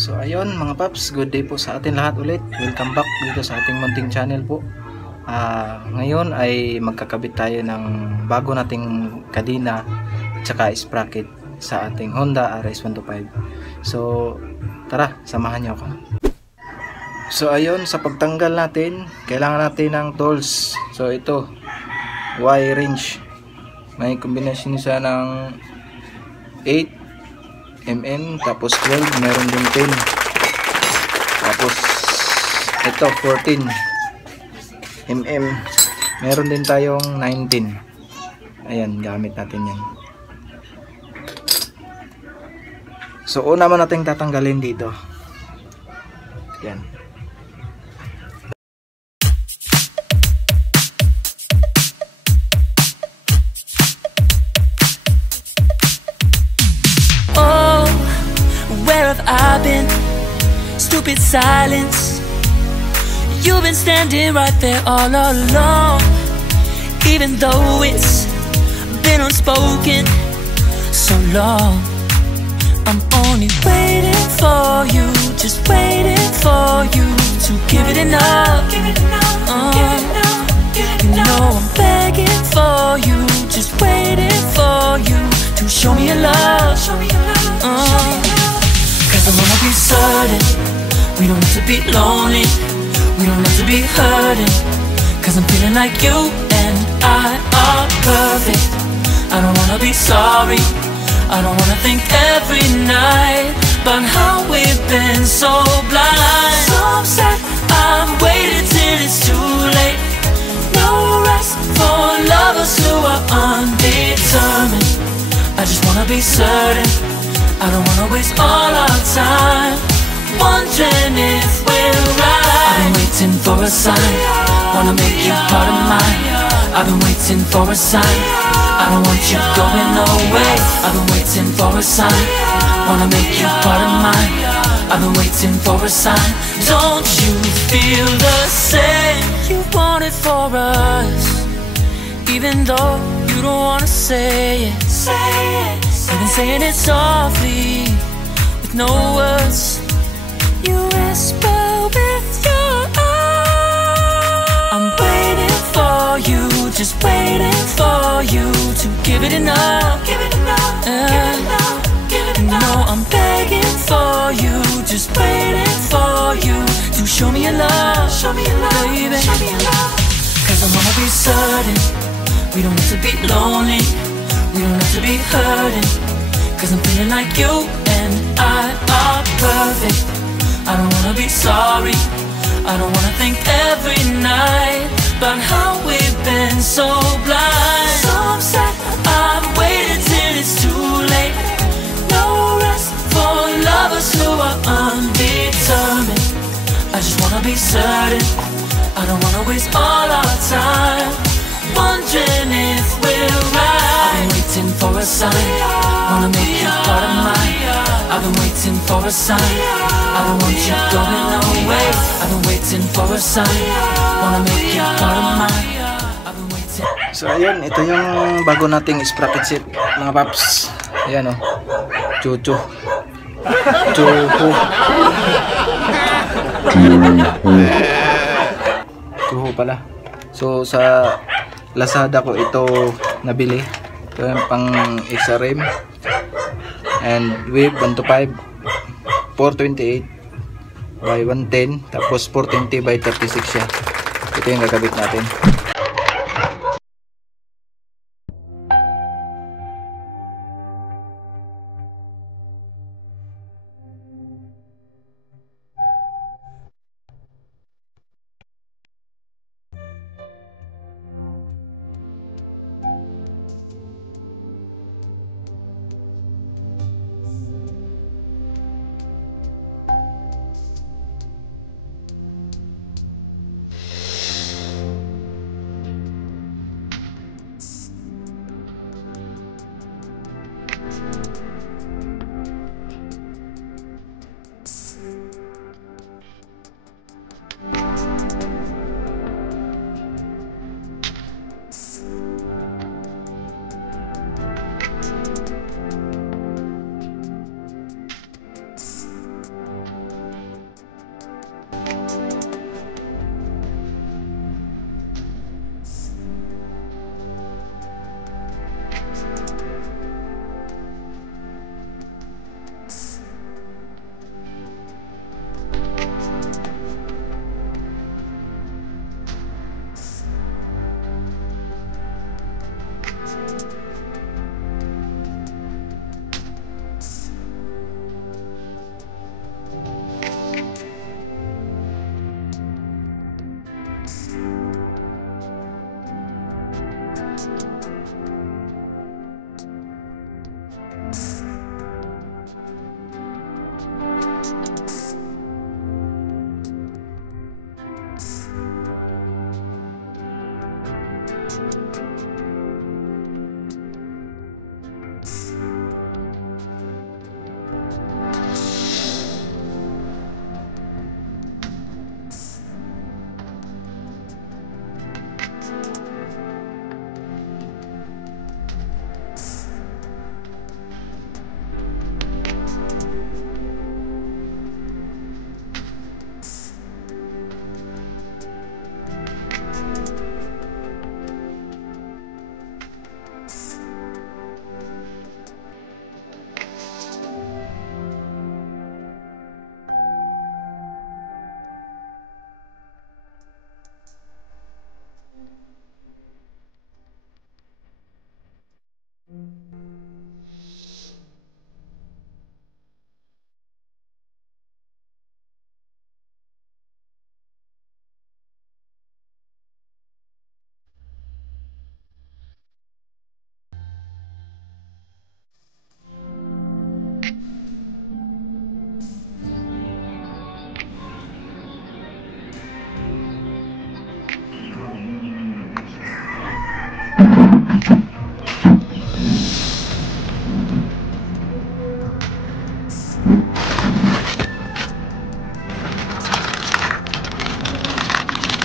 So ayun mga paps, good day po sa atin lahat ulit. Welcome back dito sa ating munting channel po. Ngayon ay magkakabit tayo ng bago nating kadena at saka sprocket sa ating Honda RS125. So tara, samahan niyo ako. So ayun, sa pagtanggal natin, kailangan natin ng tools. So ito, Y wrench. May kombinasyon siya ng 8mm, tapos 12, meron din 10. Tapos ito 14mm. Meron din tayong 19. Ayan, gamit natin yan. So una mo nating tatanggalin dito. Yan. I've been stupid silence. You've been standing right there all along, even though it's been unspoken so long. I'm only waiting for you, just waiting for you to give it enough. You know I'm begging for you, just waiting for you to show me your love. Cause I wanna be certain we don't have to be lonely, we don't have to be hurting. Cause I'm feeling like you and I are perfect. I don't wanna be sorry, I don't wanna think every night about how we've been so blind. So upset, I'm waiting till it's too late. No rest for lovers who are undetermined. I just wanna be certain, I don't wanna waste all our time wondering if we're right. I've been waiting for a sign, wanna make you part of mine. I've been waiting for a sign, I don't want you going away. I've been waiting for a sign, wanna make you part of mine. I've been waiting for a sign. Don't you feel the same? You want it for us, even though you don't wanna say it. You've been saying it softly, with no words. You whisper with your eyes. I'm waiting for you, just waiting for you to give it enough. You know I'm begging for you, just waiting for you to show me your love, baby. Cause I wanna be certain we don't have to be lonely, we don't have to be hurting. Cause I'm feeling like you and I are perfect. I don't wanna be sorry, I don't wanna think every night about how we've been so blind. So upset, I'm waiting till it's too late. No rest for lovers who are undetermined. I just wanna be certain, I don't wanna waste all our time wondering if we're right. I've been waiting for a sign, wanna make you part of mine. I've been waiting for a sign, I don't want you going away. I've been waiting for a sign, wanna make you part of mine. I've been waiting. So ayun, ito yung bago nating sprocket set mga paps. Ayan o, CHOHO. CHOHO pala. So sa Lazada ko ito nabili. Ito yung pang XRM and width 125 428 by 110, tapos 420 by 36 siya. Ito yung gagabit natin.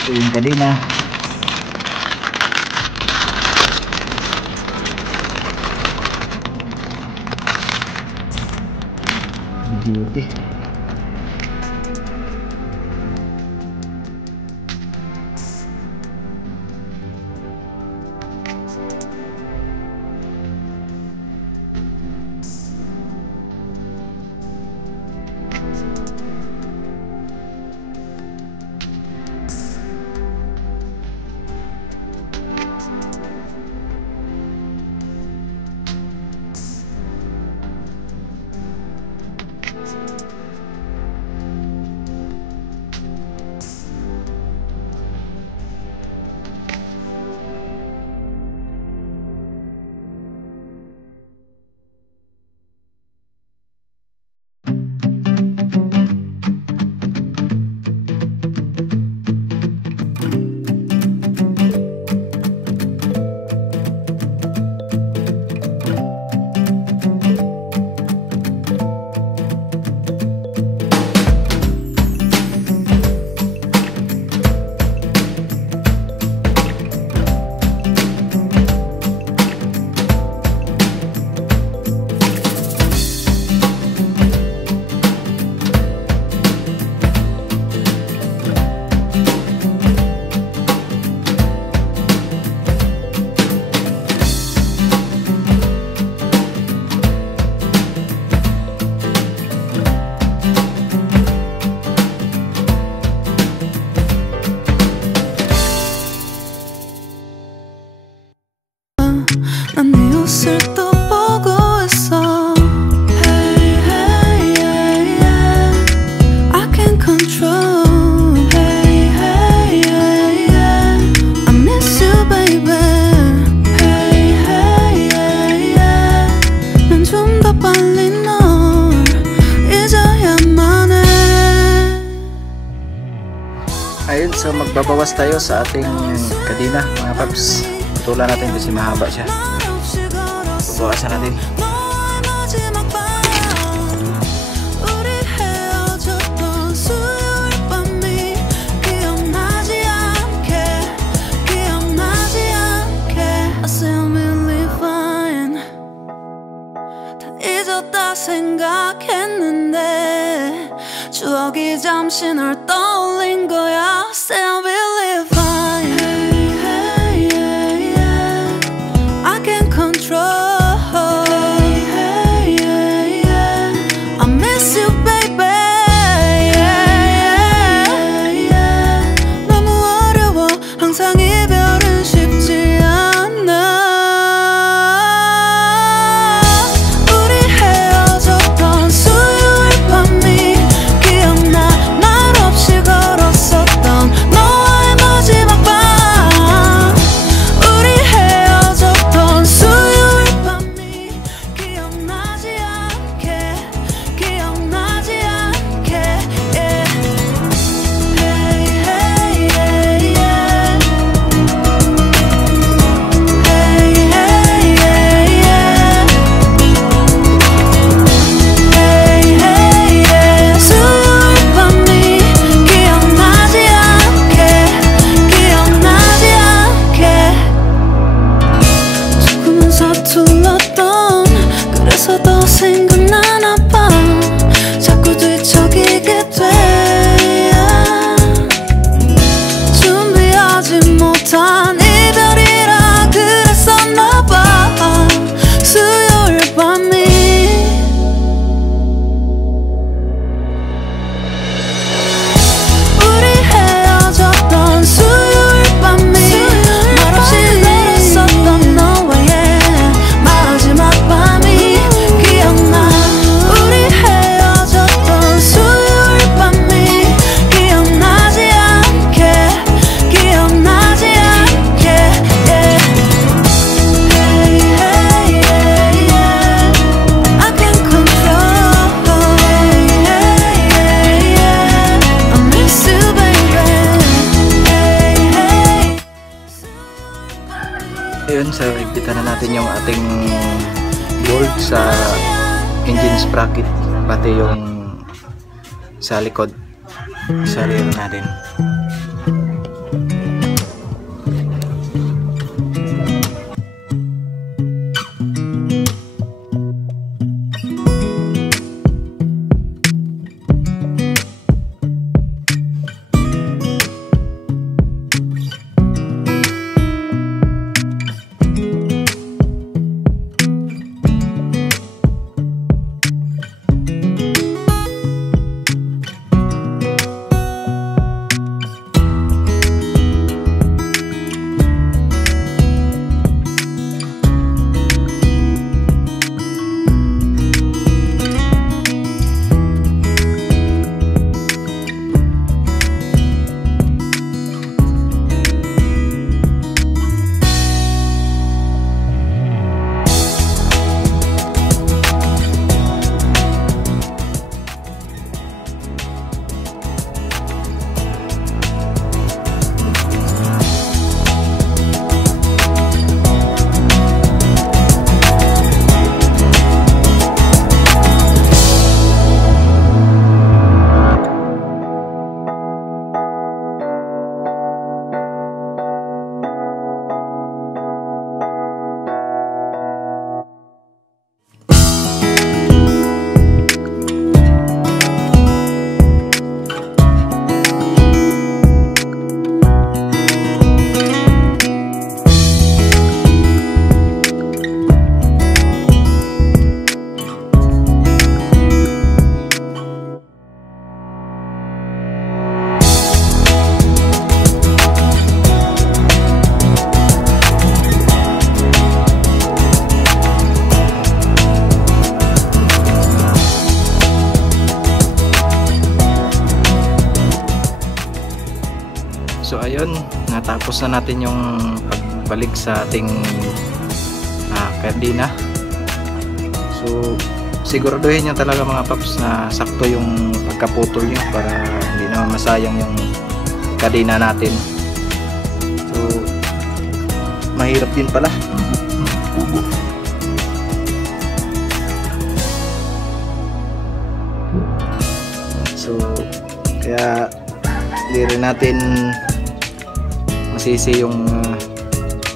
Ito yung kadena. Beauty. 난 네 옷을 또 보고 있어. Hey, hey, yeah, yeah. I can't control. Hey, hey, yeah, yeah. I miss you, baby. Hey, hey, yeah, yeah. 난 좀 더 빨리 널 잊어야만 해. Ayun, so magbabawas tayo sa ating kadena mga paps. Putulan natin kasi mahaba siya. Bawasan natin. 잊었다 생각했는데 추억이 잠시 널 떠올린 거야. Still believe fine. Hey, hey, yeah, yeah. I can't control. Hey, hey, yeah, yeah. I miss you, baby. Yeah, yeah, yeah. 너무 어려워. 항상 이별은 쉽지 않아. ayun, so ikita na natin yung ating bolt sa engine sprocket, pati yung sa likod, sa rear natin. So ayun, natapos na natin yung pagbalik sa ating kadena. So siguraduhin nyo talaga mga paps na sakto yung pagkaputol nyo para hindi naman masayang yung kadena natin. So mahirap din pala. So kaya hindi rin natin masisi yung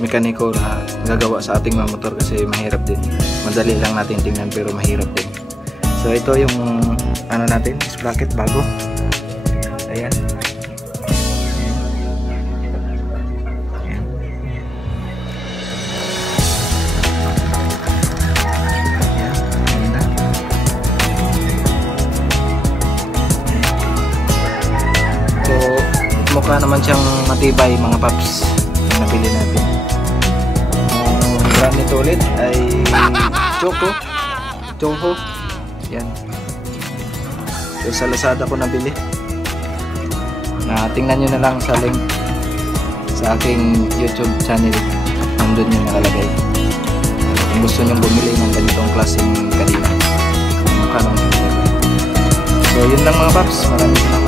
mekaniko na gagawa sa ating mga motor kasi mahirap din. Madali lang natin tingnan pero mahirap din. So ito yung ano natin, sprocket bago. Ayan. Ayan. Ganda. So mukha naman siyang matibay mga paps yung nabili natin. Ang brand nito ulit ay CHOHO. Yan. So sa Lazada ko nabili. Tingnan nyo na lang sa link sa aking YouTube channel. Nandun yung nakalagay. Kung gusto nyo bumili ng ganitong klaseng kadena. Mukha naman siyang matibay. So yun lang mga paps. Maraming salamat.